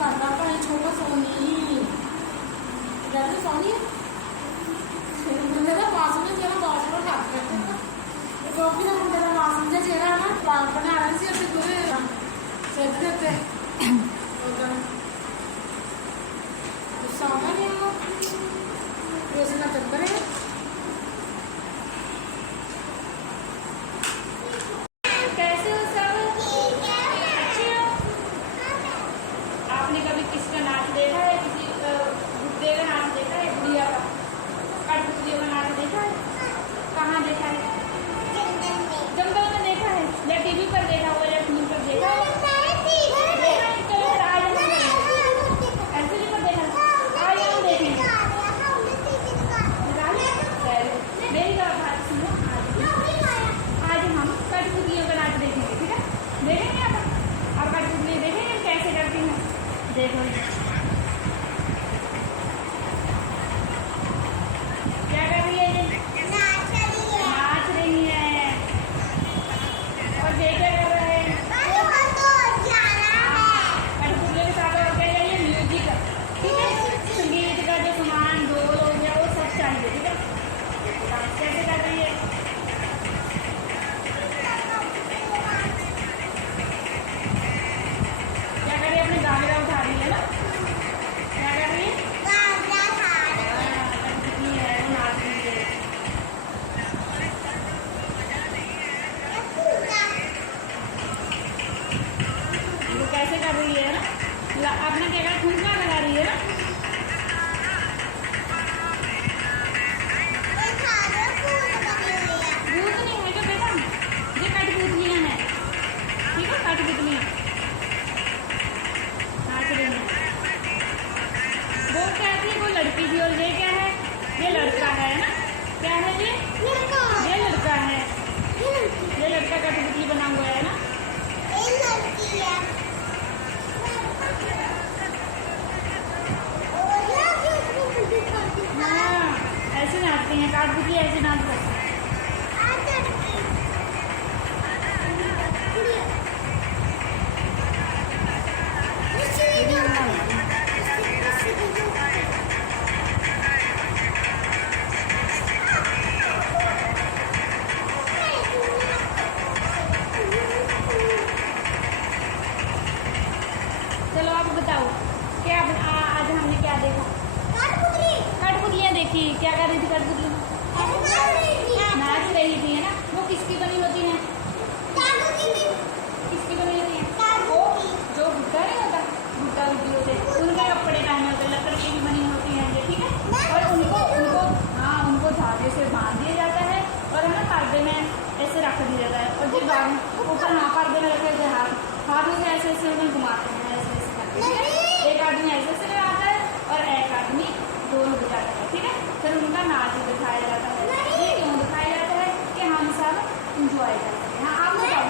करना भाई छोटा सोनी जल्दी सोनी मेरा मासूम ने जेरा बहुत बड़ा हाथ करते हैं क्योंकि ना मेरा मासूम ने जेरा ना प्लान बना रहा सी अपने पूरे सेट देते उधर सामने नहीं हो वैसे ना चक्कर है कैसे हो सब? अच्छे हो? आपने कभी किसका नाच देखा है? किसी गुड्डे का नाच देखा है? गुड़िया का कठपुतलियों का नाच देखा है? कहाँ देखा है? जंगल में देखा है या टीवी पर देखा हो या फिल्म पर देखा है? देखा है? चलो फिर आज हम एलसीडी पर देखा है। आज हम देखेंगे। मेरी बात सुनो, आज हम कठपुतलियों का नाच देखेंगे, ठीक है? देखेंगे आप और कठपुतली देखेंगे कैसे करती हैं। देखो क्या कर रही है ये? नाच रही है। और ये क्या कर रहे हैं? कठपुतलियों के साथ और क्या चाहिए? म्यूजिक, ठीक है? संगीत का जो सामान ढोल हो गया वो सब चाहिए, ठीक है? डांस कैसे कर रही है? क्या कर रही है? अपनी गागरा उठा रही है ना? क्या कर रही है? कठपुतली है, वो नाच रही है। वो कैसे कर रही है ना? आपने क्या कहा? ठुमका लगा रही है ना? भूत नहीं है जो बेटा, ये कठपुतलियां हैं, ठीक है? कठपुतलियां नाच रही हैं। वो क्या थी? वो लड़की थी और ये क्या है? ये लड़का है ना? क्या है ये? ये लड़का है। ये लड़का कठपुतली बना हुआ है ना? हाँ, ऐसे नाचते हैं कठपुतली, ऐसे नाच करते हैं। चलो आप बताओ क्या आज हमने क्या देखा? कठपुतलियां देखी। क्या कर रही थी कठपुतली? नाच रही थी, है ना? वो किसकी बनी होती है? किसकी बनी होती है? वो जो भुट्टा नहीं होता, भुट्टा गुड्डी होते उनके कपड़े पहने होते, लकड़ की भी बनी होती हैं ये, ठीक है? और उनको उनको हाँ उनको धागे से बांध दिया जाता है और है ना पर्दे में ऐसे रख दिया जाता है और जो ऊपर हाँ पर्दे में रखे थे हाथ में ऐसे ऐसे उन्हें घुमाते हैं, ऐसे ऐसे करते हैं, ठीक है? एक आदमी ऐसे ऐसे लगाता है और एक आदमी दोनों बजाता है, ठीक है? फिर उनका नाच दिखाया जाता है। ये क्यों दिखाया जाता है? कि हम सब इंजॉय करते हैं। हाँ आप बताओ।